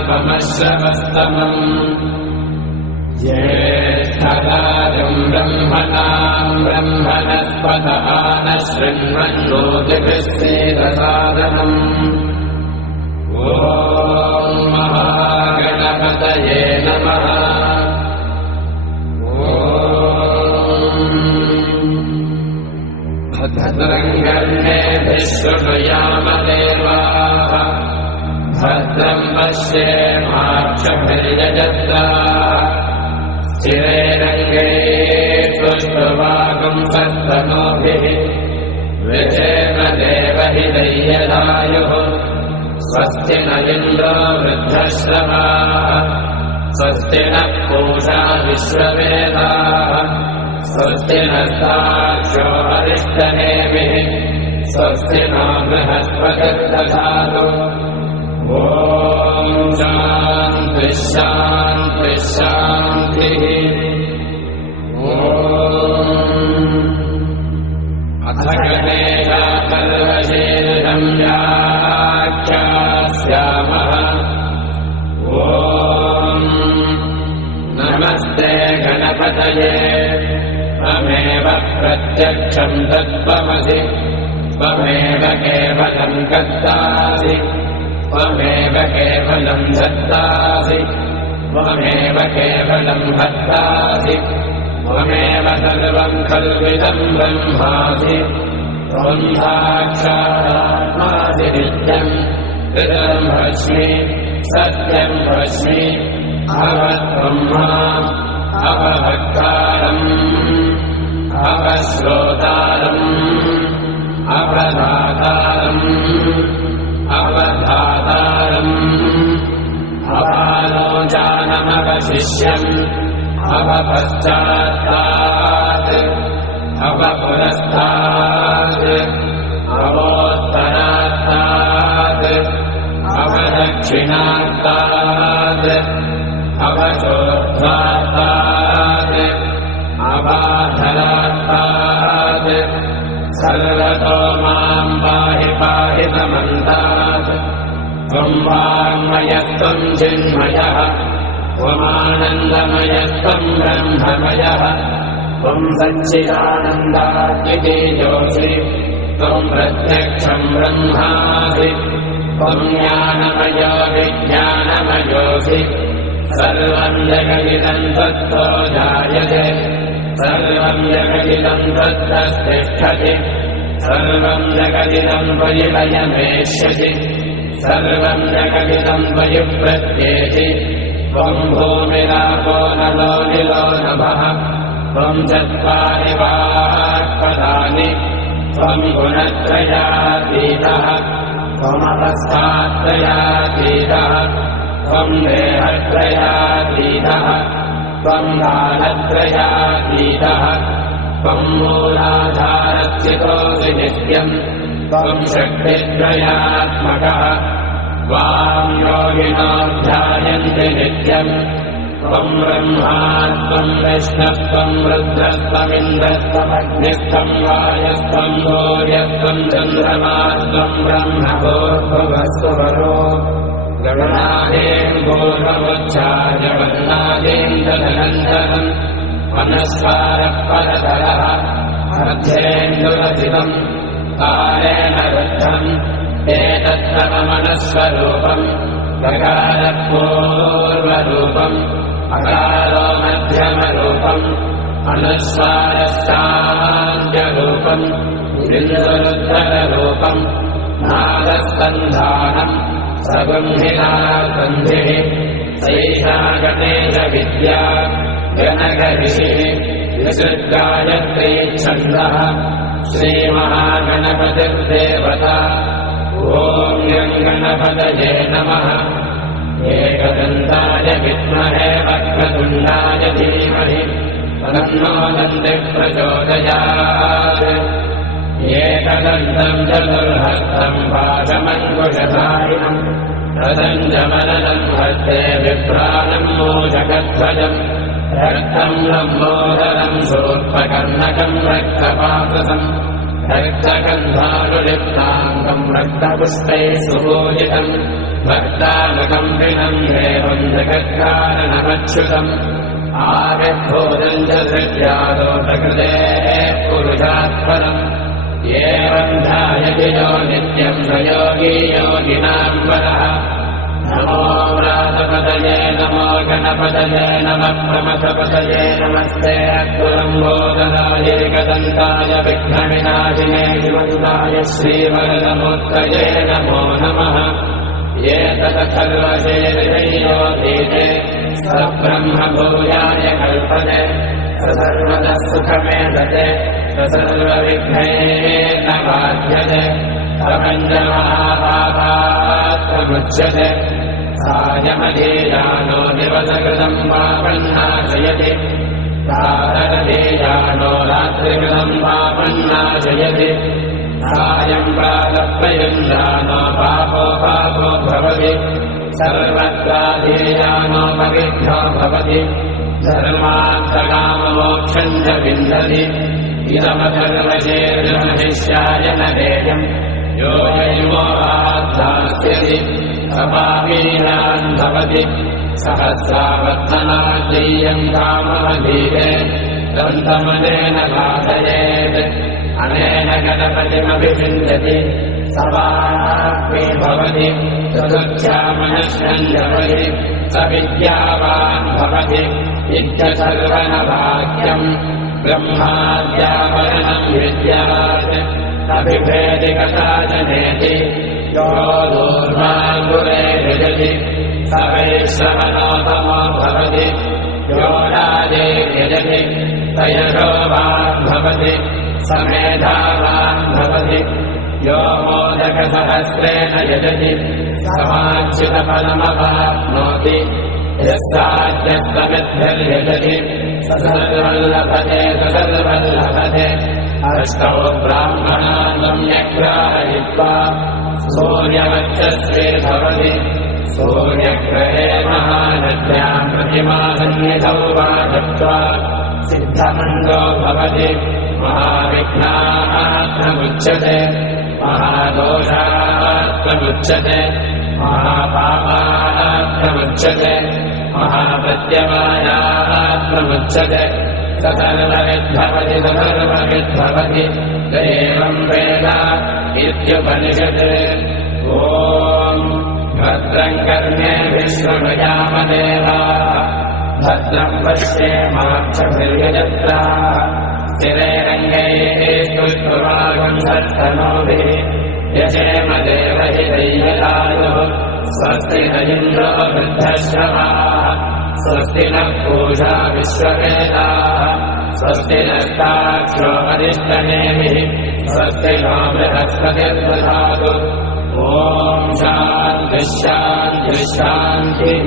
श्रीमापमश्रवस्तमम् ज्येष्ठराजम् ब्रह्मणाम् ब्रह्मणस्पतः नः शृण्वन्नोतिभिः सेदसादनम् ॐ महागणपतये नमः। भद्रम् कर्णेभिः शृणुयामदेवाः भद्रम् पश्येमाक्षभिर्यजत्राः स्थिरैरङ्गैः पुष्पवागुंसस्तनूभिः विधेम देवहितैर्यदायुः स्वस्ति न इन्द्रो वृद्धश्रवाः स्वस्ति नः पूषा विश्ववेदाः स्वस्ति नस्ताक्षो अरिष्टनेमिः स्वस्ति नो बृहस्पतिर्दधातु ॐ शान्तिः शान्तिः शान्तिः। अथ गणेशाथर्वशीर्षं व्याख्यास्यामः। ॐ नमस्ते गणपतये त्वमेव प्रत्यक्षं तत्त्वमसि त्वमेव केवलं कर्तासि त्वमेव केवलं धर्तासि त्वमेव केवलं भर्तासि त्वमेव सर्वं खल्विदं ब्रह्मासि त्वं साक्षादात्मासि नित्यम् हृदं भस्मि सत्यं भस्मि अवत्वं माम् अवभक्तारम् अवश्रोतारम् अवधातारम् अवधातारम् अवालोचानमवशिष्यम् अवपश्चात्तात् अवपुरस्तात् अवोत्तरात्तात् अवदक्षिणात्तात् अवचोर्ध्वात्तात् अवाधरात्तात् सर्वतो मां पाहि पाहि समन्तात् त्वं वाङ्मयस्त्वं चिन्मयः त्वमानन्दमयस्त्वं ब्रह्ममयः त्वं सच्चिदानन्दात्मितेजोऽसि त्वं प्रत्यक्षं ब्रह्मासि त्वं ज्ञानमयो विज्ञानमयोऽसि सर्वं जगदिदं त्वत्तो जायते सर्वं जगदिदं त्वत्तस्तिष्ठति सर्वं जगदिदं त्वयि लयमेष्यति सर्वं जगदिदं त्वयि प्रत्येति त्वं भूमिरापो नलो निलो नभः त्वं चत्वारि वाक्पदानि त्वं गुणत्रयातीतः त्वमवस्थात्रयातीतः त्वं देहत्रयातीतः त्वं कालत्रयातीतः त्वं मूलाधारस्थितोऽसि नित्यम् त्वं शक्तित्रयात्मकः त्वां योगिनो ध्यायन्ति नित्यम् त्वं ब्रह्मा त्वं विष्णुस्त्वं रुद्रस्त्वमिन्द्रस्त्वमग्निस्त्वं वायुस्त्वं सूर्यस्त्वं चन्द्रमास्त्वं ब्रह्मभूर्भुवस्सुवरो गगनादें पूर्वमुच्चार्य वन्नादें तदनन्तरम् मनस्वारः परतरः अर्धेन्दुरसितम् कालेन रुद्धम् एतत्तममनस्वरूपम् गकारपूर्वरूपम् अकारो मध्यमरूपम् अनुस्वारश्चान्त्यरूपम् बिन्दुरुद्धररूपम् नादसन्धानम् सगुंहिना सन्धिः सैषा गणेशविद्या जनकऋषिः विसृज्गायत्री छन्दः श्रीमहागणपतिर्देवता ॐ यं गणपतये नमः। एकदन्ताय विद्महे वक्रतुण्डाय धीमहि तन्नो दन्तिः प्रचोदयात्। एकदन्तं चतुर्हस्तं पाशमङ्कुशधारिणम् रदञ्जमननं हस्ते विभ्राणं मोचकध्वजम् रक्तं लम्बोदरं शूर्पकर्णकं रक्तपाससम् रक्तगन्धानुलिप्ताङ्गम् रक्तपुष्पैः सुपूजितम् भक्तानुकम्पिनम् देवम् जगत्कारणमच्युतम् आविर्भूतम् च सृज्यादो प्रकृतेः पुरुषात्परम् एवम् ध्यायति यो नित्यम् स योगी योगिनाम् वरः नमो व्रातपतये नमो गणपतये नमः प्रमथपतये नमस्ते अक्तुलम्बोदराय एकदन्ताय विघ्नविनाशिने शिवन्ताय श्रीवरदमूर्तये नमो नमः एतदथर्वशेर्षयोधीते स ब्रह्मभूयाय कल्पते स सर्वतः सुखमेधते स सर्वविघ्नैः न बाध्यते प्रपञ्चमहापापात्मुच्यते सायमधीयानो दिवसकृतम् पापन्नाशयति साधनधीयानो रात्रिकृतम् पापन्नाशयति सायम् प्रातःप्रयुञ्जानो पापो पापो भवति सर्वत्राधीयानोपविद्धो भवति धर्मार्थकाममोक्षम् च विन्दति इदमधर्मशेर्षमहिष्याय न देयम् यो यैमोहाद्धास्यति स पापीनान् भवति सहस्रावर्तनाद्यम् काममधीते दन्तमनेन बाधयेत् अनेन गणपतिमभिषिञ्चति स वाक्मे भवति चतुर्थ्यामनश्यम् जपति स विद्यावान् भवति इत्यसर्वनवाक्यम् ब्रह्माद्यावरणम् विद्यात् अभिभेदिकथा जनेति यो दूर्वाङ्गुरे यजति स वैश्रवणोतमो भवति यो राजे यजति स यशोवान् भवति स मेधावान् भवति यो मोदकसहस्रेण यजति समाच्युतफलमवाप्नोति यस्ताद्यस्तमिद्भिर्यजति स सर्वल्लभते स सर्वल्लभते अष्टौ ब्राह्मणान् सम्यग्राहयित्वा सूर्यवक्षस्वे भवति सूर्यग्रहे महानद्याम् प्रतिमासन्निधौ वा दत्त्वा सिद्धमण्डो भवति महाविघ्नात्मुच्यते महादोषात्मुच्यते महापापात्मुच्यते महाप्रत्यवायात्मुच्यते स सर्वविद्भवति स सर्वविद्भवति एवम् वेद इत्युपनिषत् ॐ भद्रम् कर्णेभिः शृणुयामदेवाः भद्रम् पश्येमाक्षभिर्यजत्राः स्थिरैरङ्गैः स्तुष्टुवागम् सस्तनोभिः यजेम देवहितैयदायुः स्वस्ति न इन्द्रो वृद्धश्रवाः स्वस्ति नः पूषा विश्ववेदाः स्वस्ति नस्ताक्ष्यो अरिष्टनेमिः स्वस्ति नो बृहस्पतिर्दधातु ॐ शान्तिः शान्तिः शान्तिः